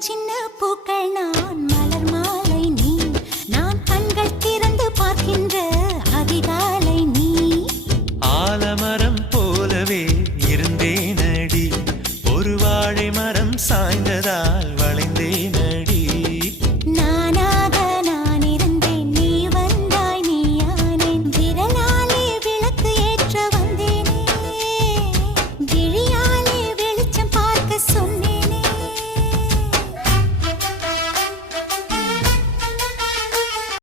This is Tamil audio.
சின்ன பூக்கள் நான் மலர் மாலை நீ நான் கண்கள் திறந்து பார்க்கின்ற அதிகாலை நீ ஆலமர